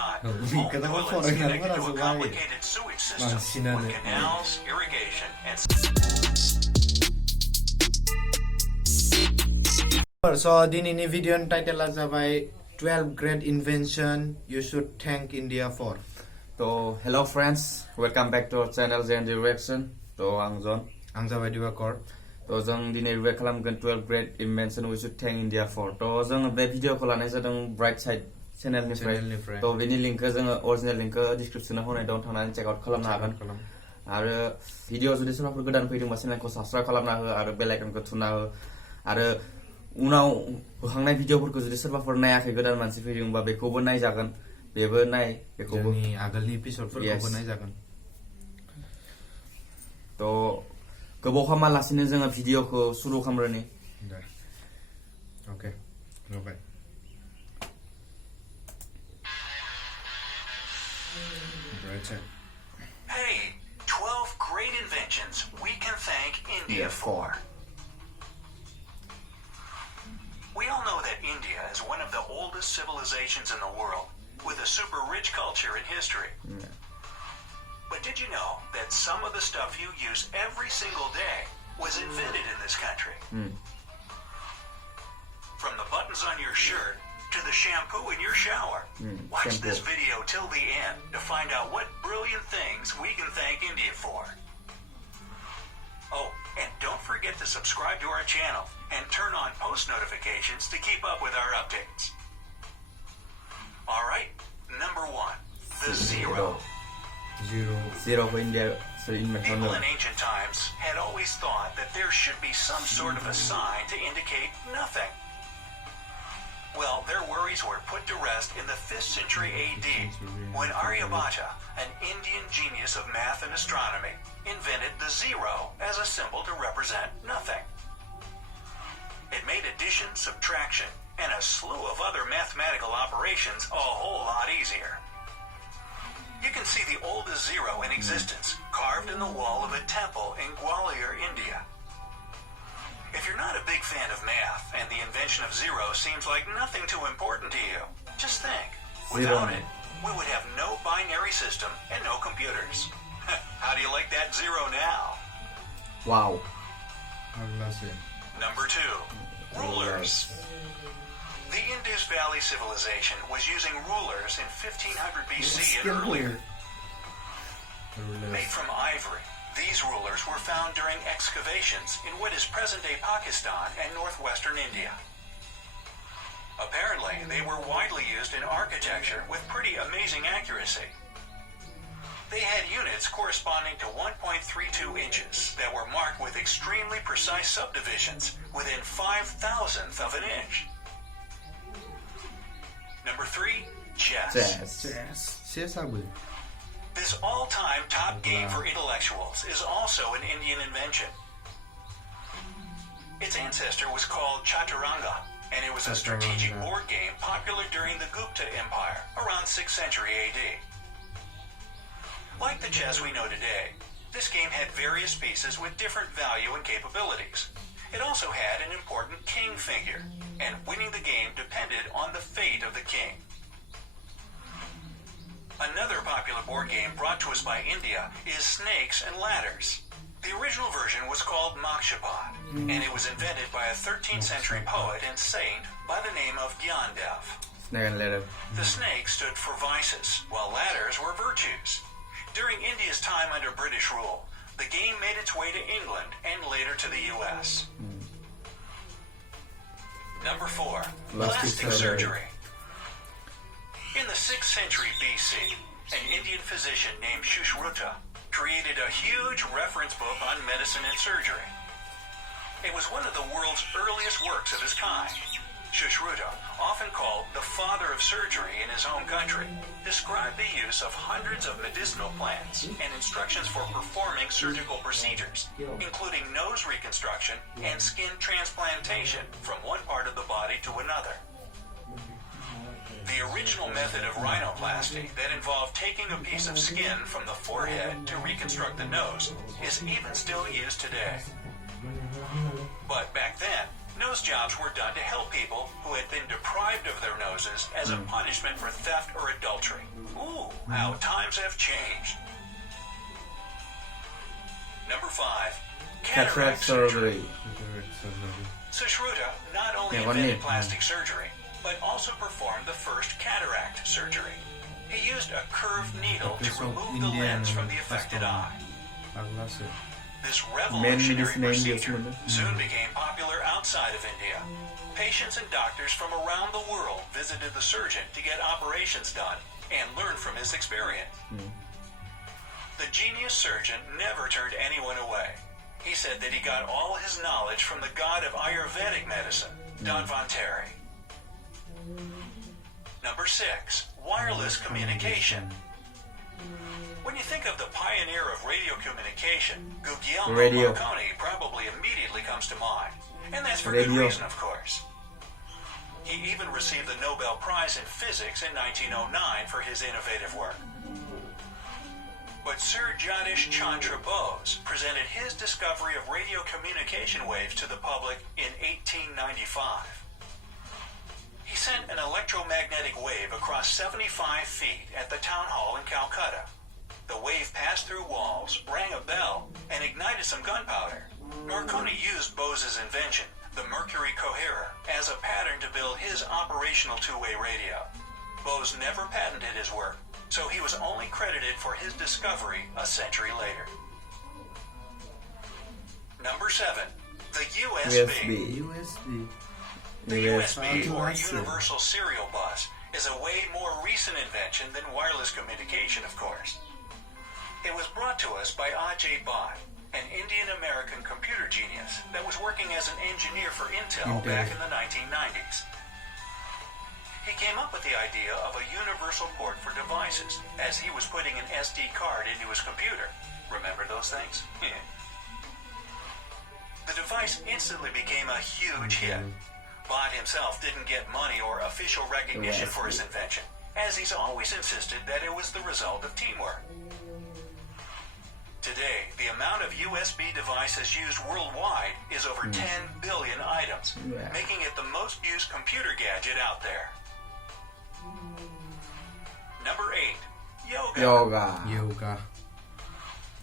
not. Home toilets connected to a complicated sewage system with canals, irrigation, and... So, this video title is about 12 great invention you should thank India for. So, hello friends, welcome back to our channel Zen Direction. So, I'm John. I'm Zawadi Wakor. So, जों दिनै review खालामगोन 12 great invention we should thank India for. So, जों बे भिडिअखौ लानाय जादों Bright Side चेनेलनिफ्राय. तो बेनि लिंकखौ जोङो original लिंकखौ descriptionआव होनाय दं, थांनानै check out खालामनो हागोन. आरो भिडिअ जुदि सोरबाफोर गोदान फैदोंबा चेनेलखौ subscribe खालामना हो आरो बेल आइकनखौ थुना हो. आरो उनाव होखांनाय भिडिअफोरखौ जुदि सोरबाफोर नायाखै गोदान मानसि फैदोंबा बेखौबो नायजागोन. बेबो नाय बेखौबो जोंनि आगोलनि एपिसोडफोरखौबो नायजागोन. तो गोबाव खालामालासिनो जोङो भिडिअखौ सुरु खालामग्रोनि. Okay. Okay. Hey, 12 great inventions we can thank India for. We all know that India is one of the oldest civilizations in the world, with a super rich culture and history. But did you know that some of the stuff you use every single day was invented in this country? From the buttons on your shirt to the shampoo in your shower. Watch this video till the end to find out what brilliant things we can thank India for. Oh, and don't forget to subscribe to our channel and turn on post notifications to keep up with our updates. Alright, number 1, the zero. Zero for India. People in ancient times had always thought that there should be some sort of a sign to indicate nothing. Well, their worries were put to rest in the 5th century AD when Aryabhata, an Indian genius of math and astronomy, invented the zero as a symbol to represent nothing. It made addition, subtraction, and a slew of other mathematical operations a whole lot easier. You can see the oldest zero in existence carved in the wall of a temple in Gwalior, India. If you're not a big fan of math and the invention of zero seems like nothing too important to you, just think, without it, we would have no binary system and no computers. How do you like that zero now? Wow. Number 2, rulers. The Indus Valley civilization was using rulers in 1500 BC and earlier. Made from ivory, these rulers were found during excavations in what is present-day Pakistan and northwestern India. Apparently, they were widely used in architecture with pretty amazing accuracy. They had units corresponding to 1.32 inches that were marked with extremely precise subdivisions within 5,000th of an inch. Number 3, chess. This all-time top game for intellectuals is also an Indian invention. Its ancestor was called Chaturanga, and it was a strategic board game popular during the Gupta Empire around 6th century AD. Like the chess we know today, this game had various pieces with different value and capabilities. It also had an important king figure, and winning the game depended on the fate of the king. Another popular board game brought to us by India is Snakes and Ladders. The original version was called Mokshapat, and it was invented by a 13th century poet and saint by the name of Gyandev. The snakes stood for vices, while ladders were virtues. During India's time under British rule, the game made its way to England and later to the US. Number 4, plastic surgery. In the 6th century BC, an Indian physician named Sushruta created a huge reference book on medicine and surgery. It was one of the world's earliest works of its kind. Sushruta, often called the father of surgery in his home country, described the use of hundreds of medicinal plants and instructions for performing surgical procedures, including nose reconstruction and skin transplantation from one part of the body to another. The original method of rhinoplasty that involved taking a piece of skin from the forehead to reconstruct the nose is even still used today. But back then, Nose jobs were done to help people who had been deprived of their noses as a punishment for theft or adultery. Ooh, how times have changed. Number 5. Cataract surgery. Sushruta not only invented plastic surgery, but also performed the first cataract surgery. He used a curved needle to remove the lens from the affected eye. This revolutionary procedure soon became popular outside of India. Patients and doctors from around the world visited the surgeon to get operations done and learn from his experience. The genius surgeon never turned anyone away. He said that he got all his knowledge from the god of Ayurvedic medicine, Dhanvantari. Number 6. Wireless communication. When you think of the pioneer of radio communication, Guglielmo Marconi probably immediately comes to mind. And that's for good reason, of course. He even received the Nobel Prize in Physics in 1909 for his innovative work. But Sir Jagdish Chandra Bose presented his discovery of radio communication waves to the public in 1895. He sent an electromagnetic wave across 75 feet at the town hall in Calcutta. The wave passed through walls, rang a bell, and ignited some gunpowder. Marconi used Bose's invention, the mercury coherer, as a pattern to build his operational two-way radio. Bose never patented his work, so he was only credited for his discovery a century later. Number 7. The USB. The USB, or Universal Serial Bus, is a way more recent invention than wireless communication, of course. It was brought to us by Ajay Bhatt, an Indian-American computer genius that was working as an engineer for Intel back in the 1990s. He came up with the idea of a universal port for devices, as he was putting an SD card into his computer. Remember those things? Yeah. The device instantly became a huge hit. Bhatt himself didn't get money or official recognition for his invention, as he's always insisted that it was the result of teamwork. Today, the amount of USB devices used worldwide is over 10 billion items, making it the most used computer gadget out there. Number 8. Yoga.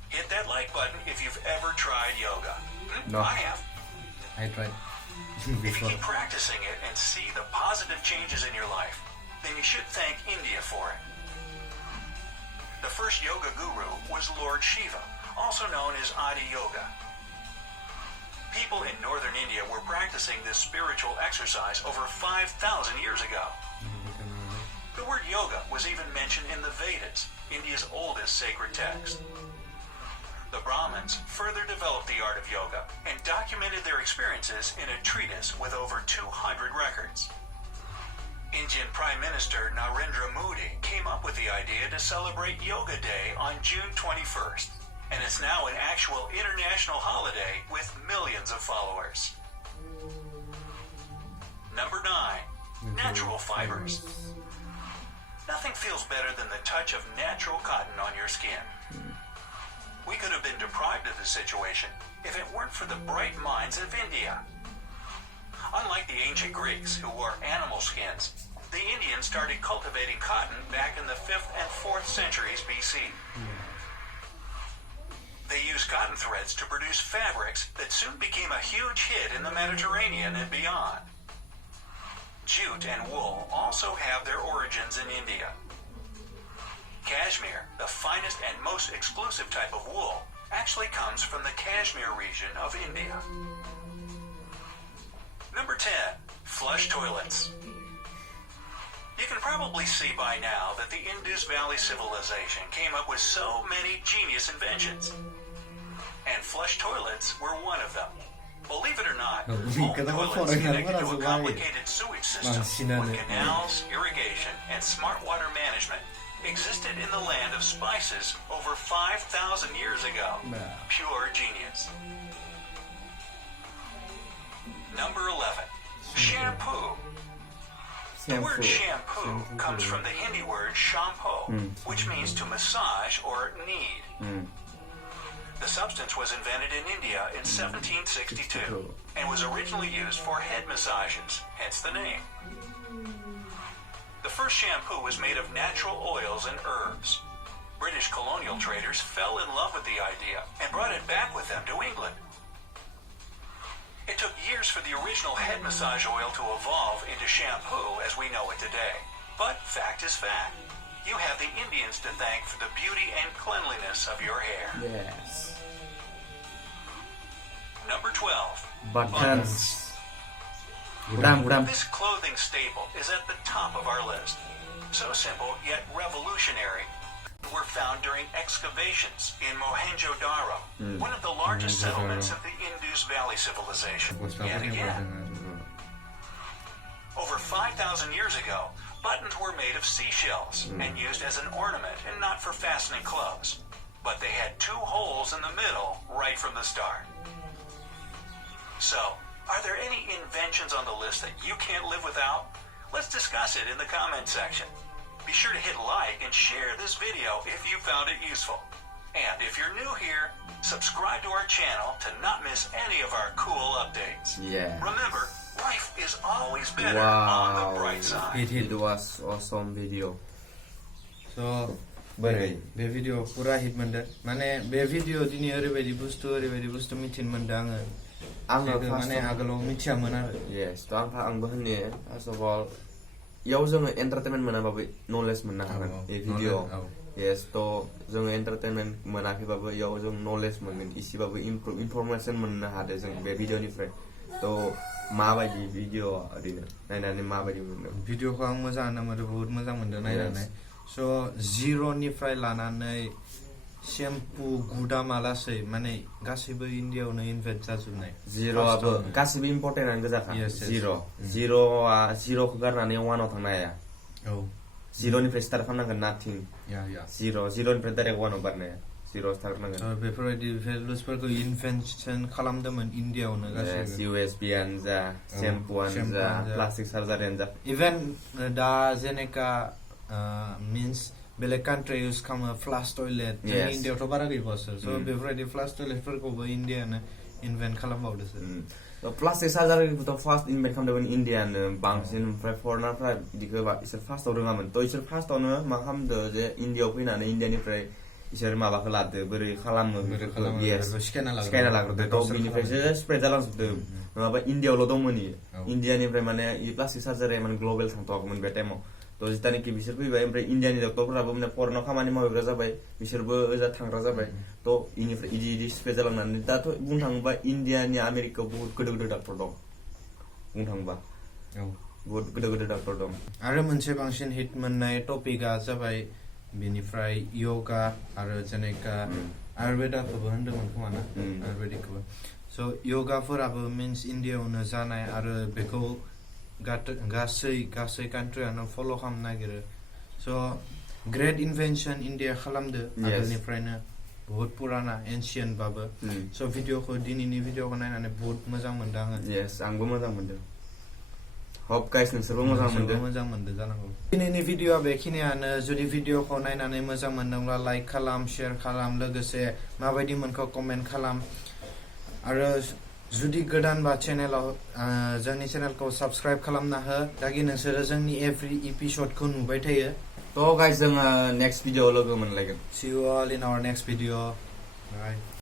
Hit that like button if you've ever tried yoga. No. I have. I tried. If you keep practicing it and see the positive changes in your life, then you should thank India for it. The first yoga guru was Lord Shiva, also known as Adi Yoga. People in northern India were practicing this spiritual exercise over 5,000 years ago. The word yoga was even mentioned in the Vedas, India's oldest sacred text. The Brahmins further developed the art of yoga and documented their experiences in a treatise with over 200 records. Indian Prime Minister Narendra Modi came up with the idea to celebrate Yoga Day on June 21st, and it's now an actual international holiday with millions of followers. Number 9. Natural fibers. Nothing feels better than the touch of natural cotton on your skin. We could have been deprived of this situation if it weren't for the bright minds of India. Unlike the ancient Greeks, who wore animal skins, the Indians started cultivating cotton back in the 5th and 4th centuries BC. They used cotton threads to produce fabrics that soon became a huge hit in the Mediterranean and beyond. Jute and wool also have their origins in India. Cashmere, the finest and most exclusive type of wool, actually comes from the Kashmir region of India. Number 10. Flush toilets. You can probably see by now that the Indus Valley civilization came up with so many genius inventions. And flush toilets were one of them. Believe it or not, home toilets connected to a complicated sewage system with canals, irrigation, and smart water management existed in the land of spices over 5,000 years ago. Pure genius. Number 11. Shampoo. The word shampoo comes from the Hindi word shampoo, which means to massage or knead. The substance was invented in India in 1762 and was originally used for head massages, hence the name. The first shampoo was made of natural oils and herbs. British colonial traders fell in love with the idea and brought it back with them to England. It took years for the original head massage oil to evolve into shampoo as we know it today. But fact is fact. You have the Indians to thank for the beauty and cleanliness of your hair. Yes. Number 12. Buttons. Gudam. This clothing staple is at the top of our list. So simple yet revolutionary. Were found during excavations in Mohenjo-Daro, one of the largest settlements of the Indus Valley civilization. Yet again, over 5,000 years ago, buttons were made of seashells and used as an ornament and not for fastening clothes. But they had 2 holes in the middle right from the start. So, are there any inventions on the list that you can't live without? Let's discuss it in the comment section. Be sure to hit like and share this video if you found it useful. And if you're new here, subscribe to our channel to not miss any of our cool updates. Yeah. Remember, life is always better on the bright side. It was awesome video. So Bye. Bay video पुरा hit मोनदों माने बे video दिनै ओरैबायदि बुस्थु मिथिनो मोनदों आङो माने आगोलाव मिथियामोन आरो Yes, आंबो होननो first of all याव जोङो एन्टारटेनमेन्ट मोनाबाबो नलेज मोननो हागोन बे भिडिअ yes तो जोङो एन्टारटेनमेन्ट मोनाखैबाबो याव जों नलेज मोनगोन इसेबाबो इनफरमेसन मोननो हादों जों बे भिडिअनिफ्राय तो माबायदि भिडिअ ओरैनो नायनानै माबायदि मोनदों भिडिअखौ आं मोजाङानो मोनदों बहुत मोजां मोनदों नायनानै स' जिर'निफ्राय लानानै शेम्पु गुदामालासै माने गासैबो इन्डियायावनो इनभेन्ट जाजोबनाय जिर'आबो गासैबो इम्पर्टेन्टआनो गोजाखा जिर'खौ गारनानै वानाव थांनो हाया औ जिर'निफ्राय स्टार्ट खालामनांगोन नाथिं जिर'निफ्राय डाइरेक्ट वानाव बारनो हाया जिर' स्टार्ट खालामनांगोन बेफोरबायदि भेलुसफोरखौ इनभेन्सन खालामदोंमोन इन्डियायावनो गासैबो USBआनो जा शेम्पुआनो जा प्लास्टिक सार्जारियानो जा इभेन दा जेनेका means बेलेग कान्ट्रि इउज खालामो फ्लाश टयलेट जोंनि इन्डियायावथ' बारा गैबावसो स' बेफोरबायदि flush टयलेटफोरखौबो इन्डियानो invent खालामबावदोसो plastic सार्जारिखौथ' first invent खालामदोंमोन इन्डियानो बांसिन ओमफ्राय फरेनारफ्रा बिदिखौ इसोर फार्स्टआव रोङामोन थ' इसोर फार्स्टआवनो मा खालामदो जे इन्डियायाव फैनानै इन्डियानिफ्राय इसोर माबाखौ लादो बोरै खालामो सिखायना लाग्रोदो थ' बिनिफ्रायसो स्प्रेड जालांजोबदों नङाबा इन्डियायावल' दंमोन इन्डियानिफ्राय माने प्लास्टिक सार्जारिया माने ग्लबेल थांथ'वाखैमोन बे टाइमाव थ' जितानिखि बिसोर फैबाय ओमफ्राय इन्डियानि डक्टरफोराबो माने फरेनाव खामानि मावहैग्रा जाबाय बिसोरबो ओजा थांग्रा जाबाय थ' इनिफ्राय इदि स्प्रेड जालांनानै दाथ' बुंनो थाङोबा इन्डियानि आमेरिकायाव बहुत गोदोर डाक्टर दं बुंनो थाङोबा बहुत गोदोर डाक्टर दं आरो मोनसे बांसिन हिट मोननाय टपिकआ जाबाय बेनिफ्राय योगा आरो जेनेका आयुर्वेदाखौबो होनदोंमोन खोमा ना आयुर्वेदिकखौबो स' योगाफोराबो मिन्स इन्डियायावनो जानाय आरो बेखौ गासै कान्ट्रियानो फल' खालामनो नागिरो स' ग्रेट इनभेन्सन इन्डिया खालामदो आगोलनिफ्रायनो बहुत पुराना एनशियेन्टबाबो स' भिडिअखौ दिनैनि भिडिअखौ नायनानै बहुत मोजां मोनदों आङो आंबो मोजां मोनदों होप गाइस नोंसोरबो मोजां मोनदों जानांगौ दिनैनि भिडिअआ बेखिनियानो जुदि भिडिअखौ नायनानै मोजां मोनदोंब्ला लाइक खालाम शेयार खालाम लोगोसे माबायदि मोनखो कमेन्ट खालाम आरो जुदि गोदानबा चेनेलाव जोंनि चेनेलखौ साबस्क्राइब खालामना हो दागि नोंसोरो जोंनि एभ्रि एपिसडखौ नुबाय थायो थ' गाइस जोङो नेक्स्ट भिडिअआव लोगो मोनलायगोन See you all in our next video. Bye.